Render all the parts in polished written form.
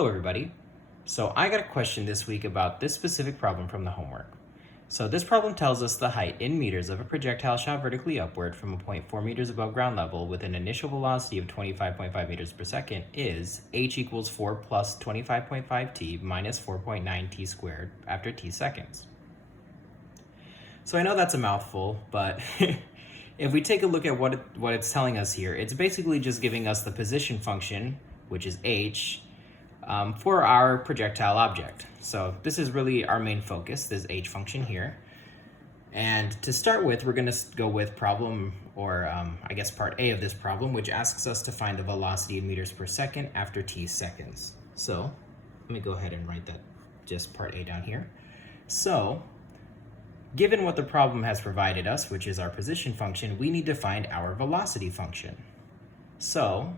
Hello everybody. So I got a question this week about this specific problem from the homework. So this problem tells us the height in meters of a projectile shot vertically upward from a point 4 meters above ground level with an initial velocity of 25.5 meters per second is h equals 4 plus 25.5 t minus 4.9 t squared after t seconds. So I know that's a mouthful, but if we take a look at what it's telling us here, it's basically just giving us the position function, which is h, for our projectile object. So this is really our main focus, this h function here. And to start with, we're going to go with problem, or I guess part A of this problem, which asks us to find the velocity in meters per second after t seconds. So let me go ahead and write that, just part A down here. So given what the problem has provided us, which is our position function, we need to find our velocity function. So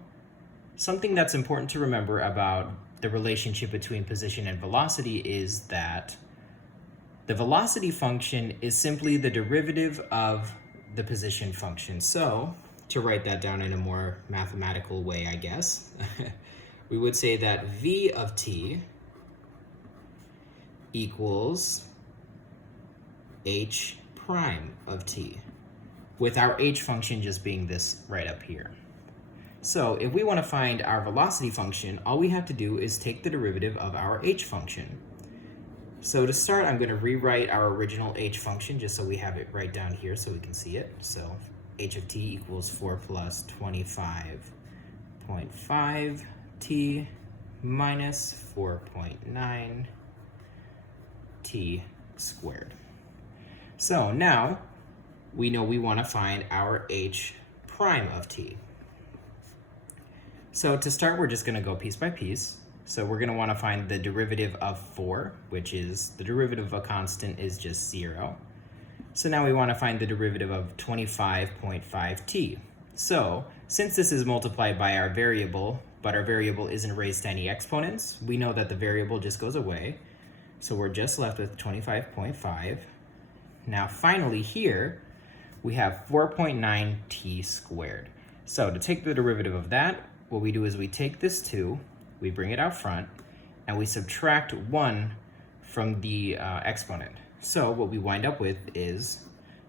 something that's important to remember about the relationship between position and velocity is that the velocity function is simply the derivative of the position function. So to write that down in a more mathematical way, I guess, we would say that v of t equals h prime of t, with our h function just being this right up here. So if we want to find our velocity function, all we have to do is take the derivative of our h function. So to start, I'm going to rewrite our original h function just so we have it right down here so we can see it. So h of t equals 4 plus 25.5 t minus 4.9 t squared. So now we know we want to find our h prime of t. So to start, we're just going to go piece by piece. So we're going to want to find the derivative of 4, which is the derivative of a constant is just 0. So now we want to find the derivative of 25.5t. So since this is multiplied by our variable, but our variable isn't raised to any exponents, we know that the variable just goes away. So we're just left with 25.5. Now finally here, we have 4.9t squared. So to take the derivative of that, what we do is we take this 2, we bring it out front, and we subtract 1 from the exponent. So what we wind up with is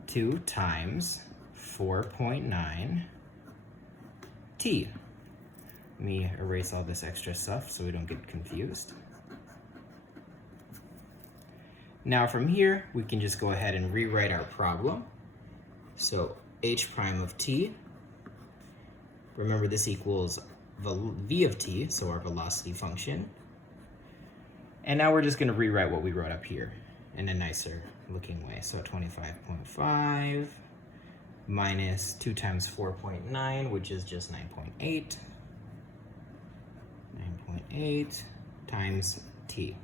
2 times 4.9 t. Let me erase all this extra stuff so we don't get confused. Now from here, we can just go ahead and rewrite our problem. So h prime of t, remember this equals v of t, so our velocity function. And now we're just going to rewrite what we wrote up here in a nicer looking way. So 25.5 minus 2 times 4.9, which is just 9.8. 9.8 times t.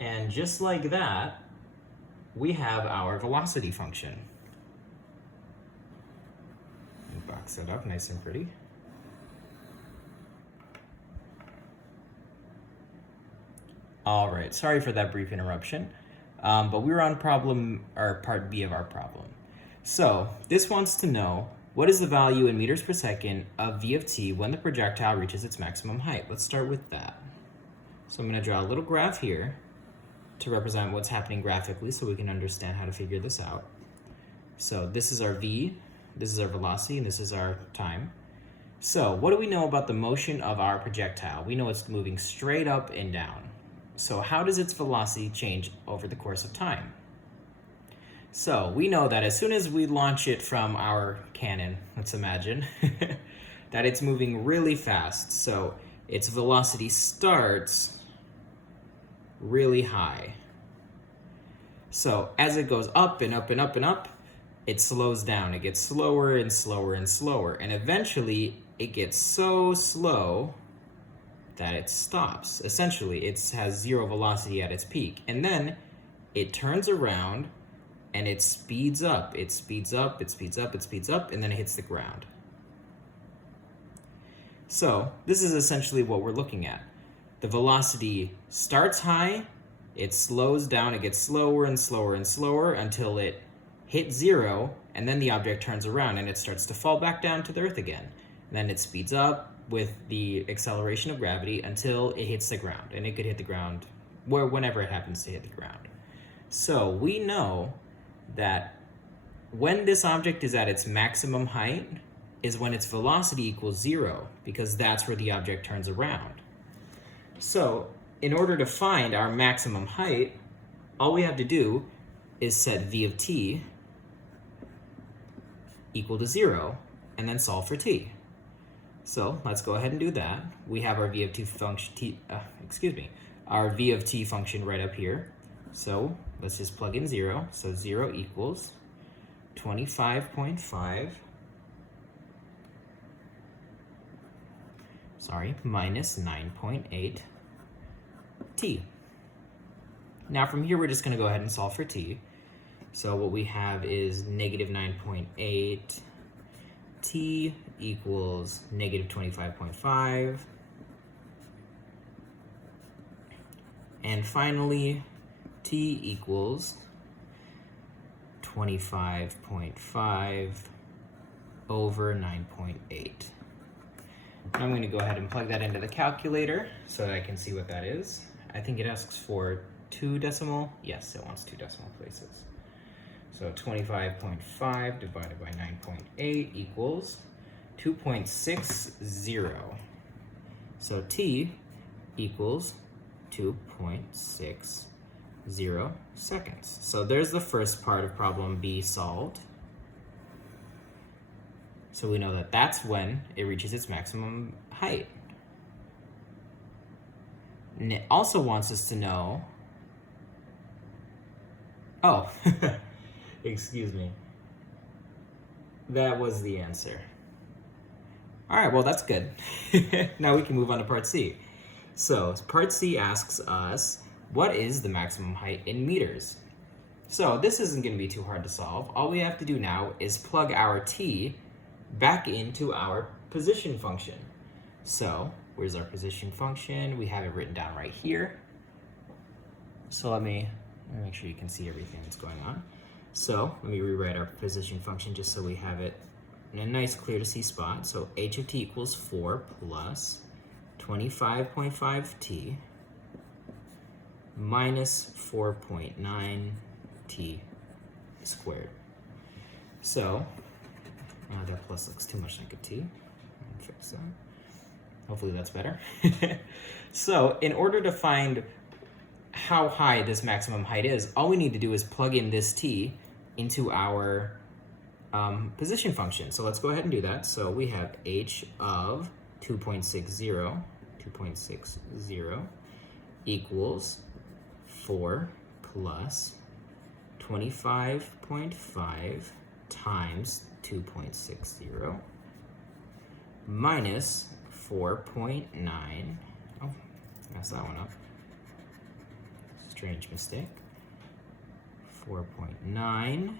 And just like that, we have our velocity function. And box it up nice and pretty. All right, sorry for that brief interruption, but we were on part B of our problem. So this wants to know what is the value in meters per second of v of t when the projectile reaches its maximum height. Let's start with that. So I'm going to draw a little graph here to represent what's happening graphically so we can understand how to figure this out. So this is our v, this is our velocity, and this is our time. So what do we know about the motion of our projectile? We know it's moving straight up and down. So how does its velocity change over the course of time? So we know that as soon as we launch it from our cannon, let's imagine, that it's moving really fast. So its velocity starts really high. So as it goes up and up and up and up, it slows down. It gets slower and slower and slower. And eventually it gets so slow that it stops. Essentially, it has 0 velocity at its peak. And then it turns around and it speeds up. It speeds up, it speeds up, it speeds up, and then it hits the ground. So this is essentially what we're looking at. The velocity starts high, it slows down, it gets slower and slower and slower until it hits 0, and then the object turns around and it starts to fall back down to the earth again. And then it speeds up, with the acceleration of gravity until it hits the ground, and it could hit the ground whenever it happens to hit the ground. So we know that when this object is at its maximum height is when its velocity equals 0, because that's where the object turns around. So in order to find our maximum height, all we have to do is set v of t equal to 0, and then solve for t. So let's go ahead and do that. We have our v of t function, our v of t function right up here. So let's just plug in 0. So 0 equals 25.5, minus 9.8 t. Now from here, we're just going to go ahead and solve for t. So what we have is negative 9.8 t equals negative 25.5. And finally, t equals 25.5 over 9.8. I'm going to go ahead and plug that into the calculator so that I can see what that is. I think it asks for 2 decimal. Yes, it wants 2 decimal places. So 25.5 divided by 9.8 equals 2.60. So t equals 2.60 seconds. So there's the first part of problem B solved. So we know that that's when it reaches its maximum height. And it also wants us to know, oh, excuse me, that was the answer. All right, well, that's good. Now we can move on to part C. So part C asks us, what is the maximum height in meters? So this isn't going to be too hard to solve. All we have to do now is plug our t back into our position function. So where's our position function? We have it written down right here. So let me make sure you can see everything that's going on. So let me rewrite our position function just so we have it in a nice clear to see spot. So h of t equals 4 plus 25.5 t minus 4.9 t squared. So that plus looks too much like a t. I'll fix that. Hopefully that's better. So in order to find how high this maximum height is, all we need to do is plug in this t into our position function. So let's go ahead and do that. So we have h of 2.60 equals 4 plus 25.5 times 2.60 minus 4.9. Oh, messed that one up. Strange mistake. 4.9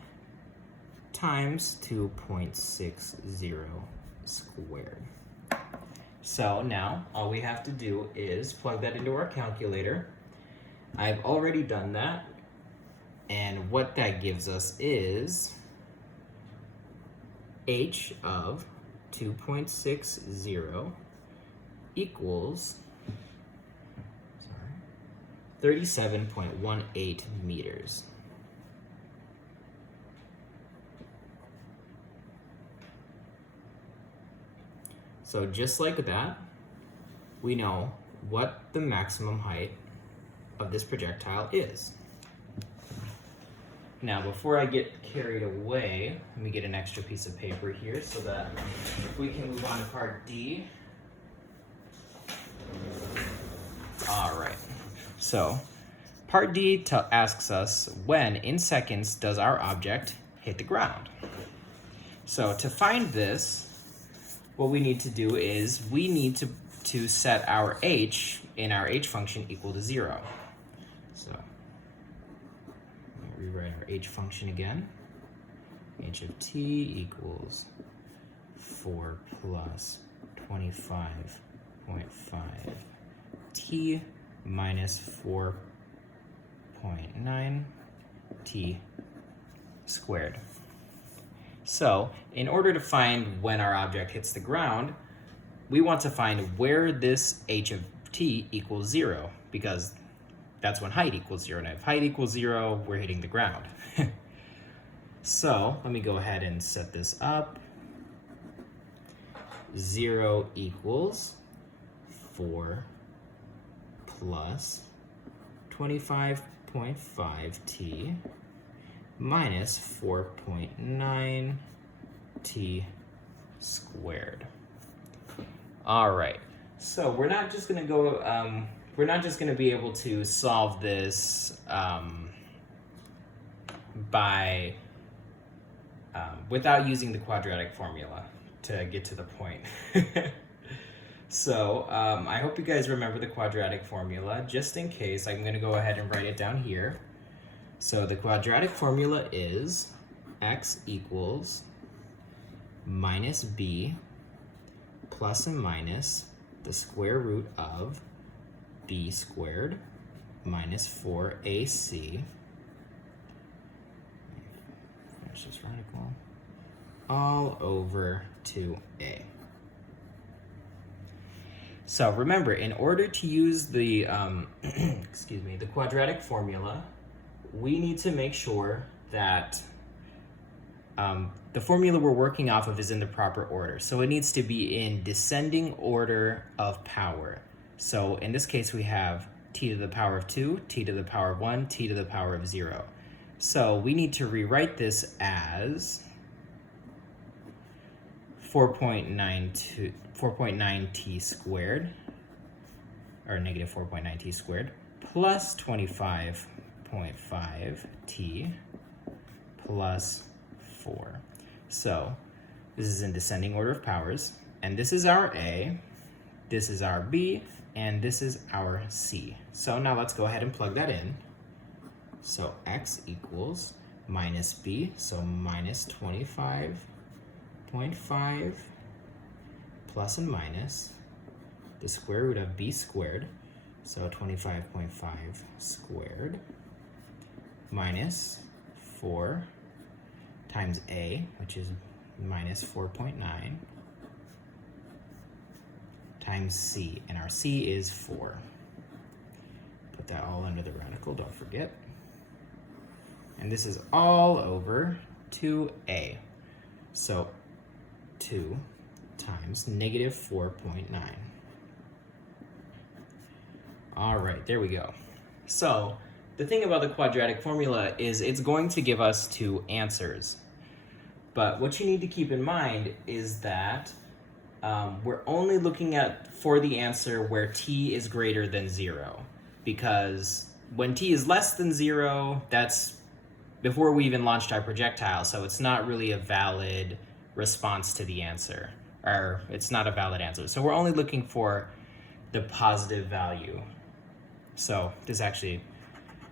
times 2.60 squared. So now all we have to do is plug that into our calculator. I've already done that, and what that gives us is h of 2.60 equals 37.18 meters. So just like that, we know what the maximum height of this projectile is. Now, before I get carried away, let me get an extra piece of paper here so that we can move on to part D. All right, so part D asks us, when in seconds does our object hit the ground? So to find this, what we need to do is we need to set our h in our h function equal to 0. So let me rewrite our h function again. H of t equals 4 plus 25.5 t minus 4.9 t squared. So in order to find when our object hits the ground, we want to find where this h of t equals 0, because that's when height equals 0. And if height equals 0, we're hitting the ground. So let me go ahead and set this up. 0 equals 4 plus 25.5t minus 4.9t squared. All right, so we're not just gonna be able to solve this without using the quadratic formula to get to the point. So I hope you guys remember the quadratic formula. Just in case, I'm going to go ahead and write it down here. So the quadratic formula is x equals minus b plus and minus the square root of b squared minus 4ac. Finish this radical. All over 2a. So remember, in order to use the the quadratic formula, we need to make sure that the formula we're working off of is in the proper order. So it needs to be in descending order of power. So in this case, we have t to the power of 2, t to the power of 1, t to the power of 0. So we need to rewrite this as 4.9t squared, or negative 4.9t squared, plus 25.5t plus 4. So this is in descending order of powers, and this is our A, this is our B, and this is our C. So now let's go ahead and plug that in. So x equals minus b, so minus 25.5 plus and minus the square root of b squared, so 25.5 squared, minus 4 times a, which is minus 4.9, times c, and our c is 4. Put that all under the radical, don't forget. And this is all over 2a. So 2 times negative 4.9. All right, there we go. So the thing about the quadratic formula is it's going to give us two answers. But what you need to keep in mind is that we're only looking for the answer where t is greater than 0. Because when t is less than 0, that's before we even launched our projectile, so it's not really a valid response to the answer, or it's not a valid answer. So we're only looking for the positive value. So this actually,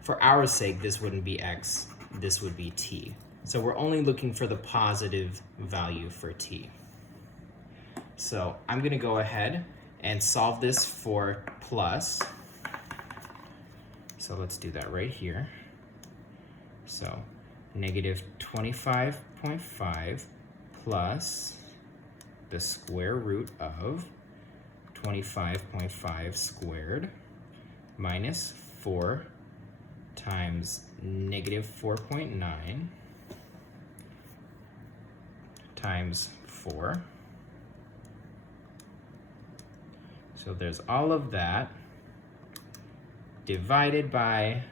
for our sake, this wouldn't be x, this would be t. So we're only looking for the positive value for t. So I'm gonna go ahead and solve this for plus. So let's do that right here. So negative 25.5 plus the square root of 25.5 squared minus 4 times negative 4.9 times 4. So there's all of that divided by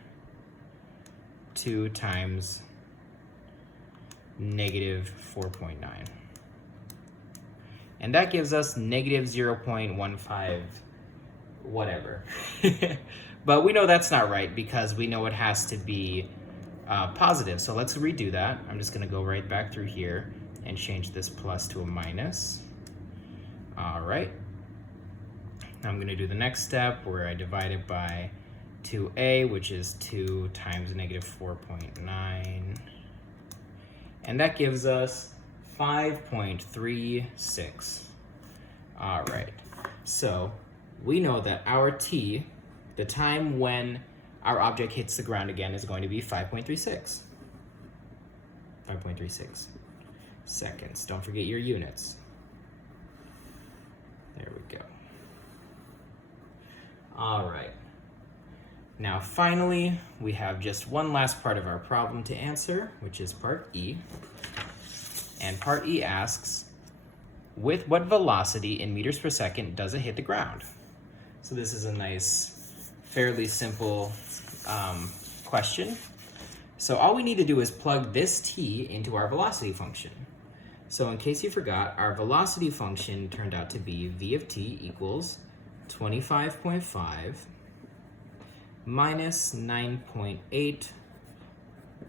2 times negative 4.9. And that gives us negative 0.15 whatever. But we know that's not right because we know it has to be positive. So let's redo that. I'm just going to go right back through here and change this plus to a minus. All right. I'm going to do the next step where I divide it by 2a, which is 2 times negative 4.9. And that gives us 5.36. All right. So we know that our t, the time when our object hits the ground again, is going to be 5.36. 5.36 seconds. Don't forget your units. There we go. All right. Now finally, we have just one last part of our problem to answer, which is part E. And part E asks, with what velocity in meters per second does it hit the ground? So this is a nice, fairly simple question. So all we need to do is plug this t into our velocity function. So in case you forgot, our velocity function turned out to be v of t equals 25.5 minus 9.8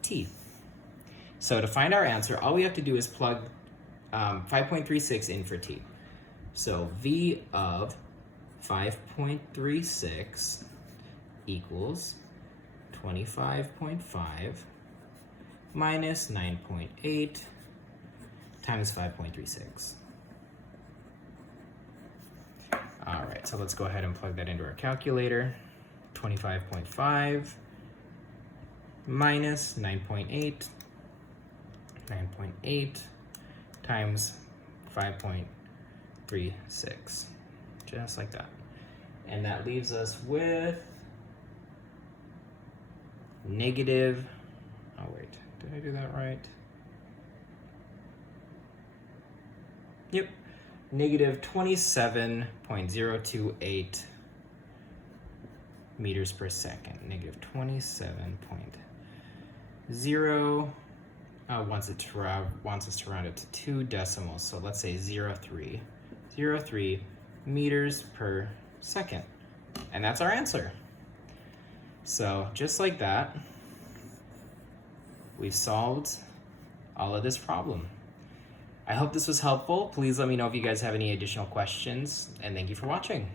t. So to find our answer, all we have to do is plug 5.36 in for t. So v of 5.36 equals 25.5 minus 9.8 times 5.36. All right, so let's go ahead and plug that into our calculator. 25.5 minus 9.8 times 5.36, just like that. And that leaves us with negative, oh wait, did I do that right? Yep, negative 27.028 meters per second. Negative 27.0 wants us to round it to 2 decimals, so let's say 0.3 meters per second. And that's our answer. So just like that, we've solved all of this problem. I hope this was helpful. Please let me know if you guys have any additional questions, and thank you for watching.